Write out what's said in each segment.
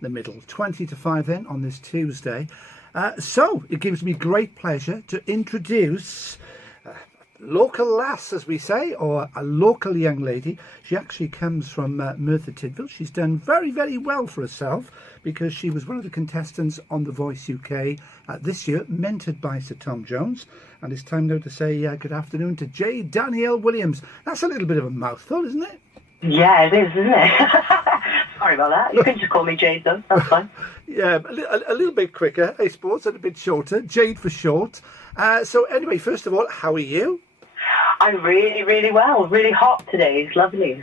the middle, 20 to 5 then on this Tuesday. So it gives me great pleasure to introduce local lass, as we say, or a local young lady. She actually comes from Merthyr Tydfil. She's done very, very well for herself because she was one of the contestants on The Voice UK this year, mentored by Sir Tom Jones. And it's time now to say good afternoon to Jade Danielle Williams. That's a little bit of a mouthful, isn't it? Yeah, it is, isn't it? Sorry about that. You can just call me Jade, though. That's fine. Yeah, a little bit quicker, I suppose, and a bit shorter. Jade for short. So anyway, first of all, how are you? I'm really, really well. Really hot today. It's lovely.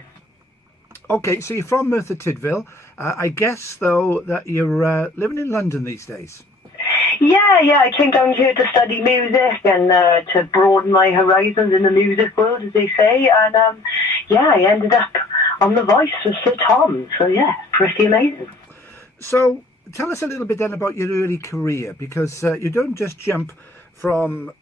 Okay, so you're from Merthyr Tydfil. I guess, though, that you're living in London these days. Yeah. I came down here to study music and to broaden my horizons in the music world, as they say. And, I ended up on The Voice with Sir Tom. So, yeah, pretty amazing. So tell us a little bit then about your early career, because you don't just jump from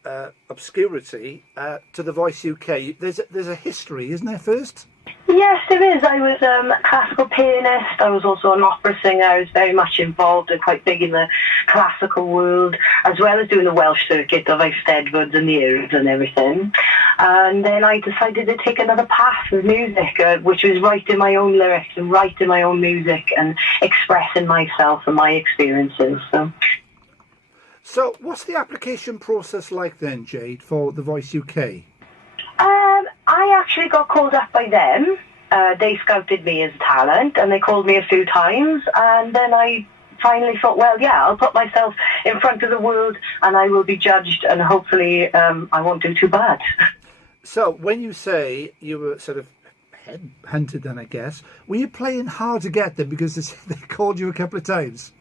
obscurity to The Voice UK. There's a history, isn't there, first? Yes, there is. I was a classical pianist. I was also an opera singer. I was very much involved and quite big in the classical world, as well as doing the Welsh circuit of Eisteddfods and the Urds and everything. And then I decided to take another path with music, which was writing my own lyrics and writing my own music and expressing myself and my experiences. So what's the application process like then, Jade, for The Voice UK? I actually got called up by them. They scouted me as a talent and they called me a few times, and then I finally thought, well, yeah, I'll put myself in front of the world and I will be judged, and hopefully I won't do too bad. So when you say you were sort of head-hunted then, I guess, were you playing hard to get them because they called you a couple of times?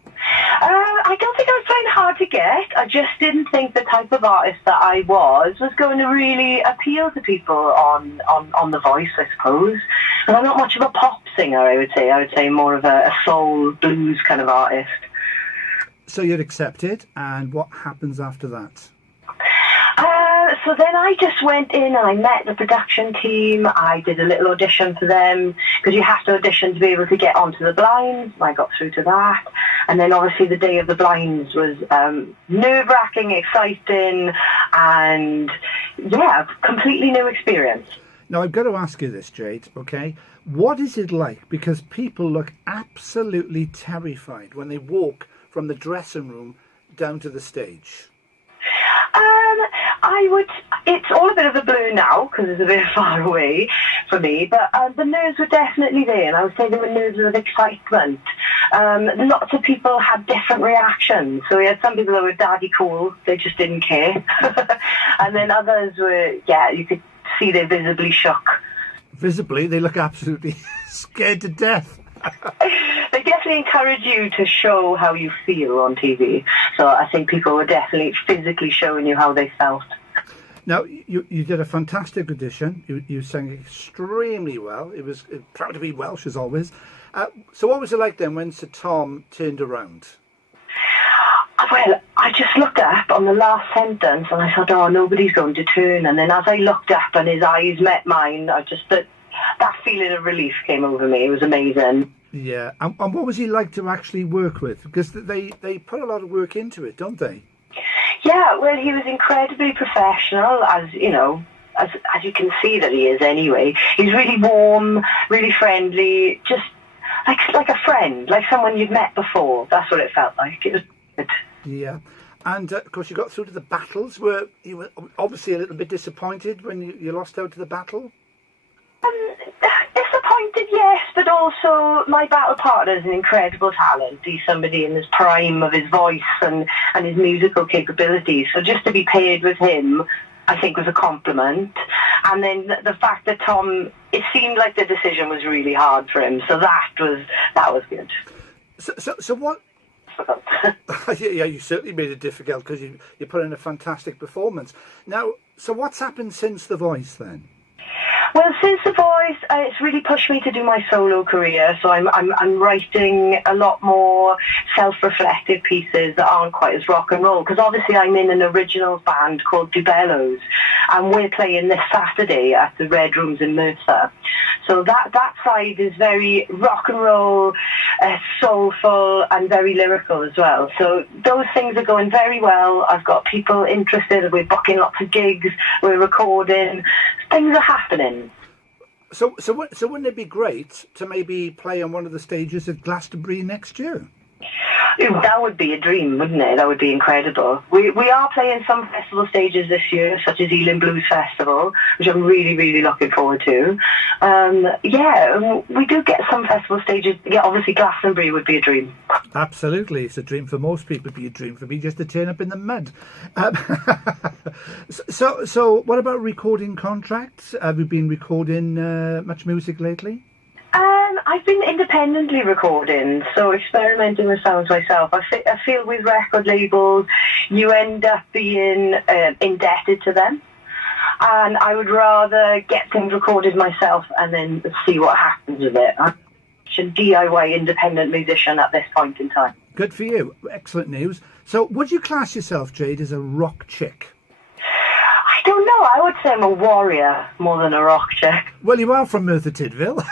I don't think I was playing hard to get. I just didn't think the type of artist that I was going to really appeal to people on The Voice, I suppose. And I'm not much of a pop singer, I would say. I would say more of a soul blues kind of artist. So you're accepted, and what happens after that? So then I just went in and I met the production team. I did a little audition for them, because you have to audition to be able to get onto the blinds. I got through to that. And then obviously the day of the blinds was nerve-wracking, exciting, and yeah, completely new experience. Now I've got to ask you this, Jade, okay? What is it like? Because people look absolutely terrified when they walk from the dressing room down to the stage. It's all a bit of a blur now because it's a bit far away for me, but the nerves were definitely there, and I would say there were nerves of excitement. Lots of people had different reactions. So we had some people that were daddy cool, they just didn't care. And then others were, you could see they're visibly shook. Visibly? They look absolutely scared to death. They definitely encourage you to show how you feel on TV. So I think people were definitely physically showing you how they felt. Now, you did a fantastic audition. You sang extremely well. It was proud to be Welsh, as always. So what was it like then when Sir Tom turned around? Well, I just looked up on the last sentence and I thought, oh, nobody's going to turn. And then as I looked up and his eyes met mine, that feeling of relief came over me. It was amazing. Yeah. And what was he like to actually work with? Because they put a lot of work into it, don't they? Yeah, well, he was incredibly professional, as you know, as you can see that he is anyway. He's really warm, really friendly, just like a friend, like someone you've met before. That's what it felt like. It was good. Yeah. And, of course, you got through to the battles. You were obviously a little bit disappointed when you lost out to the battle? Disappointed, yes, but also my battle partner is an incredible talent. He's somebody in his prime of his voice and his musical capabilities. So just to be paired with him, I think, was a compliment. And then the fact that Tom, it seemed like the decision was really hard for him. So that was good. So what? Yeah, you certainly made it difficult because you put in a fantastic performance. Now, so what's happened since The Voice then? Well, since The Voice, it's really pushed me to do my solo career. So I'm writing a lot more self-reflective pieces that aren't quite as rock and roll. Because obviously I'm in an originals band called Dubellos, and we're playing this Saturday at the Red Rooms in Merthyr. So that side is very rock and roll, soulful, and very lyrical as well. So those things are going very well. I've got people interested. We're booking lots of gigs. We're recording. Things are happening. So wouldn't it be great to maybe play on one of the stages at Glastonbury next year? That would be a dream, wouldn't it? That would be incredible. We are playing some festival stages this year, such as Ealing Blues Festival, which I'm really, really looking forward to. We do get some festival stages. Yeah, obviously Glastonbury would be a dream. Absolutely. It's a dream for most people. It'd be a dream for me just to turn up in the mud. So what about recording contracts? Have you been recording much music lately? I've been independently recording, so experimenting with sounds myself. I feel with record labels, you end up being indebted to them. And I would rather get things recorded myself and then see what happens with it. I'm a DIY independent musician at this point in time. Good for you. Excellent news. So would you class yourself, Jade, as a rock chick? I don't know. I would say I'm a warrior more than a rock chick. Well, you are from Merthyr Tydfil.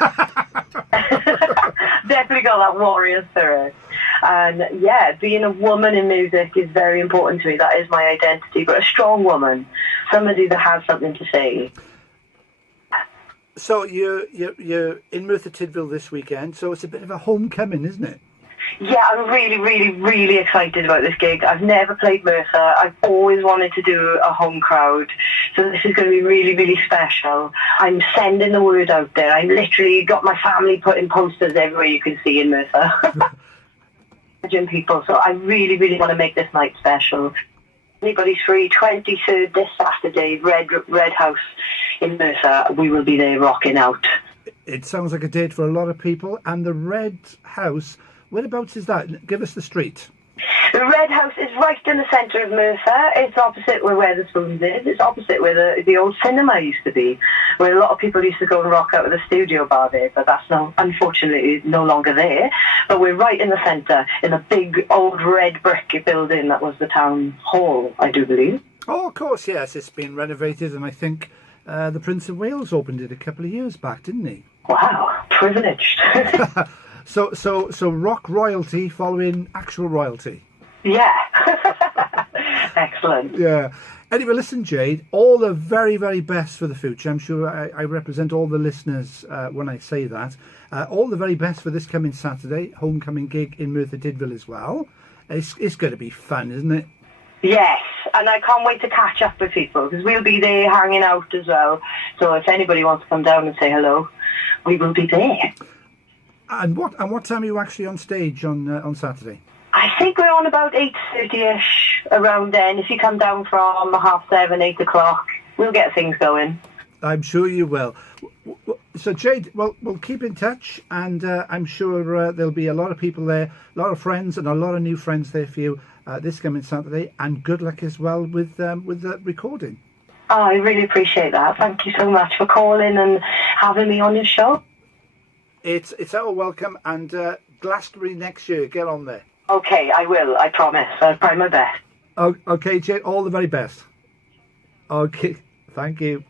Definitely got that warrior spirit. And yeah, being a woman in music is very important to me. That is my identity. But a strong woman, somebody that has something to say. So you're in Merthyr Tydfil this weekend, so it's a bit of a homecoming, isn't it? Yeah, I'm really, really, really excited about this gig. I've never played Merthyr. I've always wanted to do a home crowd. So this is going to be really, really special. I'm sending the word out there. I literally got my family putting posters everywhere you can see in Merthyr. People. So I really, really want to make this night special. Anybody's free, 23rd this Saturday, Red House in Merthyr. We will be there rocking out. It sounds like a date for a lot of people. And the Red House, whereabouts is that? Give us the street. The Red House is right in the centre of Merthyr. It's opposite where the Spoons is. It's opposite where the old cinema used to be, where a lot of people used to go and rock out of the studio bar there, but that's unfortunately no longer there. But we're right in the centre, in a big old red brick building that was the town hall, I do believe. Oh, of course, yes. It's been renovated, and I think the Prince of Wales opened it a couple of years back, didn't he? Wow, privileged. So rock royalty following actual royalty. Yeah. Excellent. Yeah. Anyway, listen, Jade, all the very, very best for the future. I'm sure I represent all the listeners when I say that. All the very best for this coming Saturday, homecoming gig in Merthyr Tydfil as well. It's going to be fun, isn't it? Yes, and I can't wait to catch up with people because we'll be there hanging out as well. So if anybody wants to come down and say hello, we will be there. And what time are you actually on stage on Saturday? I think we're on about 8:30ish, around then. If you come down from 7:30, 8 o'clock, we'll get things going. I'm sure you will. So, Jade, well, we'll keep in touch, and I'm sure there'll be a lot of people there, a lot of friends, and a lot of new friends there for you this coming Saturday. And good luck as well with the recording. Oh, I really appreciate that. Thank you so much for calling and having me on your show. It's our welcome, and Glastonbury next year. Get on there. Okay, I will. I promise. I'll try my best. Okay, Jade, all the very best. Okay, thank you.